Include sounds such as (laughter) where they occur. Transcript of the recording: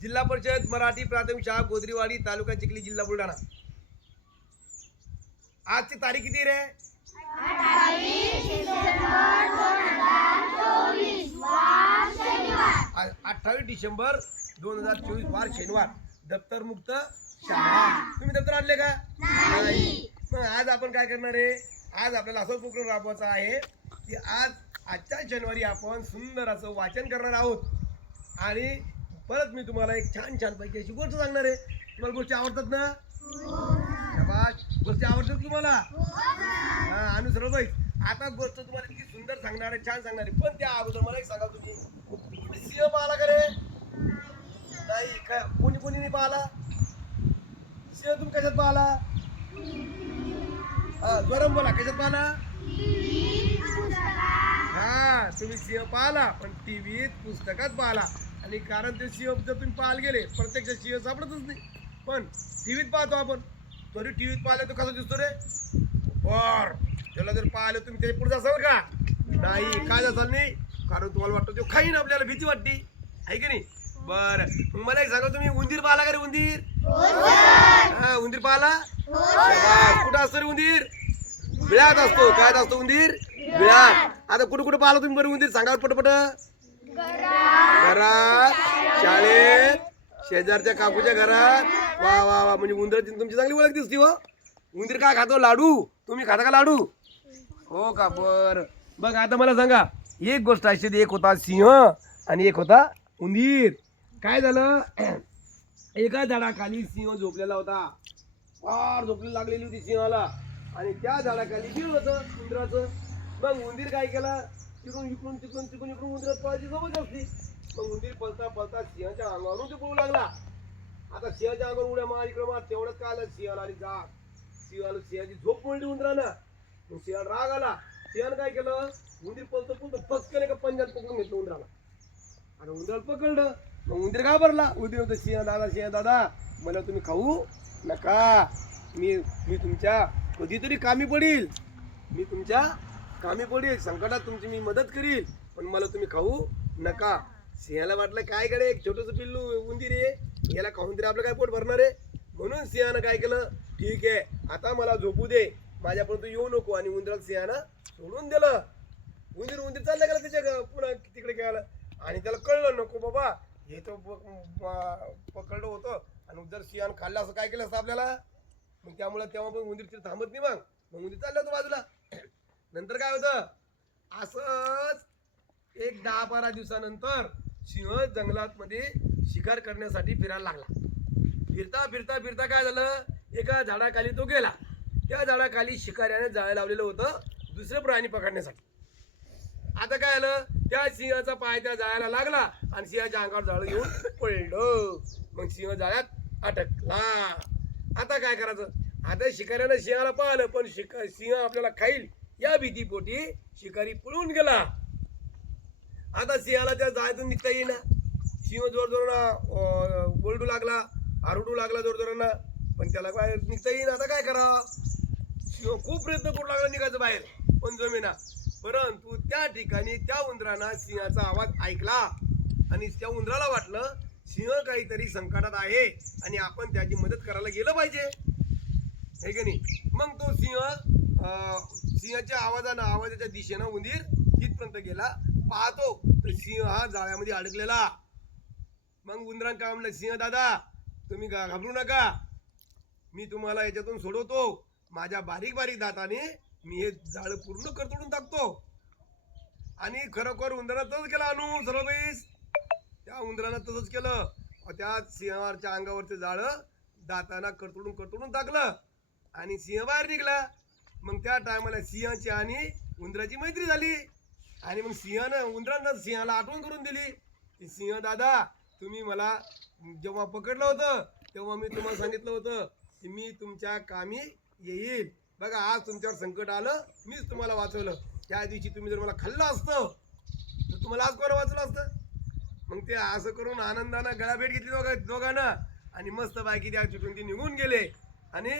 जिल्हा परिषद मराठी प्राथमिक शाळा गोदरीवाडी तालुका चिखली जिल्हा बुलढाणा. आजची तारीख किती रे? अठ्ठावीस डिसेंबर दोन हजार चोवीस वार शनिवार. दप्तर मुक्त शाळा. तुम्ही दप्तर आणले का? नाही. मग आज आपण काय करणार आहे? आज आपल्याला असं उपक्रम राबवायचा आहे की आज आजच्या शनिवारी आपण सुंदर असं वाचन करणार आहोत. आणि परत मी तुम्हाला एक छान छान पैकी अशी गोष्ट सांगणार आहे. तुम्हाला गोष्टी आवडतात ना? गोष्टी आवडतात तुम्हाला? हा आणू सर्व बाई आता गोष्ट तुम्हाला इतकी सुंदर सांगणार आहे छान सांगणार आहे. पण त्या अगोदर मला एक सांगा तुम्ही. तुम्ही सिंह पाहिला का रे? नाही कोणी कोणी नाही पाहिला? सिंह तुम्ही कशात पाहिला? हा गरम बोला कशात पाहिला? हा तुम्ही सिंह पाहिला पण टीव्हीत पुस्तकात पाहिला. आणि कारण ते सिंह जर तुम्ही पाहायला गेले प्रत्यक्ष सिंह सापडतच नाही. पण टीव्हीत पाहतो आपण. तरी टीव्हीत पाहिलं तर कसा दिसतो रे? बर त्याला जर पाहिलं तुम्ही त्याच्या पुढे असाल का? नाही काय असाल नाही? कारण तुम्हाला वाटतं तो खाईन आपल्याला भीती वाटते. आहे की नाही? बर. मग मला एक सांगा तुम्ही उंदीर पाहिला का रे उंदीर? हा उंदीर पाहिला? कुठं असतो रे उंदीर? बिळात असतो. काय असतो उंदीर? बिळात आता कुठं कुठं पाहिलं तुम्ही बरं उंदीर? सांगा पटपट. घरात शाळेत शेजारच्या काकूच्या घरात. वा वा वा म्हणजे उंदराची तुमची चांगली ओळख दिसती हो. उंदीर काय खातो? लाडू? तुम्ही खाता का लाडू? हो का? बर. बघ आता मला सांगा एक गोष्ट अशी एक होता सिंह आणि एक होता उंदीर. काय झालं? (clears throat) एका झाडाखाली सिंह झोपलेला होता. फार झोपली लागलेली होती सिंहाला. आणि त्या झाडाखाली बीळ होतं उंदराचं. मग उंदीर काय केलं? तिकडून इकडून तिकडून तिकडून इकडून उंदरात पळायची जवळ असली. मग उंदीर पळता पळता सिंहाच्या अंगावरून ते पळू लागला. आता सिंहाच्या अंगावर उड्या मार इकडे मार तेवढंच काय आलं? सिंहाला आणि जा सिंहाला सिंहाची झोप मोडली उंदरानं. मग सिंहाला राग आला. सिंहानं काय केलं? उंदीर पळतो पळतो फसकन का पंजाब पकडून घेतलं उंदराला. आणि उंदराला पकडलं. मग उंदीर घाबरला. उंदीर होतं सिंह दादा सिंह दादा मला तुम्ही खाऊ नका. मी मी तुमच्या कधीतरी कामी पडील. मी तुमच्या कामी पडेल संकटात तुमची मी मदत करील पण मला तुम्ही खाऊ नका. सिंहाला वाटलं काय कडे एक छोटंसं पिल्लू उंदीर आहे याला खाऊन तरी आपलं काय पोट भरणार आहे? म्हणून सिंहानं काय केलं? ठीक आहे आता मला झोपू दे. माझ्यापर्यंत येऊ नको आणि उंदराला सिंहानं सोडून दिलं. उंदीर उंदीर चाललं गेलं त्याच्या पुन्हा तिकडे गेलं. आणि त्याला कळलं नको बाबा. हे तो पकडलं होतं. आणि जर सिंहानं खाल्लं असं काय केलं असतं आपल्याला? मग त्यामुळे तेव्हा पण उंदीर तिथे थांबत नाही मग. मग उंदीर चाललं होतं बाजूला. नंतर काय होतं? असंच एक दहा बारा दिवसानंतर सिंह जंगलात मध्ये शिकार करण्यासाठी फिरायला लागला. फिरता फिरता फिरता काय झालं? एका झाडाखाली तो गेला. त्या झाडाखाली शिकाऱ्याने जाळं लावलेलं होतं दुसरं प्राणी पकडण्यासाठी. आता काय आलं त्या सिंहाचा पाय त्या जाळ्याला लागला आणि सिंहाच्या अंगावर जाळं येऊन पडलं. मग सिंह जाळ्यात अटकला. आता काय करायचं? आता शिकाऱ्यानं सिंहाला पाहिलं पण शिका सिंह आपल्याला खाईल. या भीतीपोटी शिकारी पळून गेला. आता सिंहाला त्या जायतून निघता येईना. सिंह जोर जोरानं ओरडू लागला आरडू लागला जोर जोरानं पण त्याला बाहेर निघता येईना. आता काय करा सिंह खूप प्रयत्न करू लागला निघायचं बाहेर पण जमेना. परंतु त्या ठिकाणी त्या उंदरानं सिंहाचा आवाज ऐकला. आणि त्या उंदराला वाटलं सिंह काहीतरी संकटात आहे आणि आपण त्याची मदत करायला गेलं पाहिजे. हे की नाही? मग तो सिंह सिंहाच्या आवाजानं आवाजाच्या दिशेनं उंदीर तिथपर्यंत गेला. पाहतो तर सिंह हा जाळ्यामध्ये अडकलेला. मग उंदरान काय म्हणलं सिंह दादा तुम्ही घाबरू नका. मी तुम्हाला याच्यातून सोडवतो. माझ्या बारीक बारीक दाताने मी हे जाळं पूर्ण करतोडून टाकतो. आणि खरोखर उंदरानं तसंच केलं अनु सर्वबीस त्या उंदरानं तसंच केलं. त्या सिंहावरच्या अंगावरचं जाळं दाताना करतोडून करतोडून टाकलं. आणि सिंह बाहेर निघला. मग त्या टायमाला सिंहाची आणि उंदराची मैत्री झाली. आणि मग सिंहानं उंदरानं सिंहाला आठवण करून दिली. की सिंह दादा तुम्ही मला जेव्हा पकडलं होतं तेव्हा मी तुम्हाला सांगितलं होतं की मी तुमच्या कामी येईल. बघा आज तुमच्यावर संकट आलं मीच तुम्हाला वाचवलं. त्या दिवशी तुम्ही जर मला खाल्लं असतं तर तुम्हाला आज कोणा वाचलं असतं? मग ते असं करून आनंदानं गळाभेट घेतली दोघा दोघांना. आणि मस्त बायकी त्या चुकून ते निघून गेले. आणि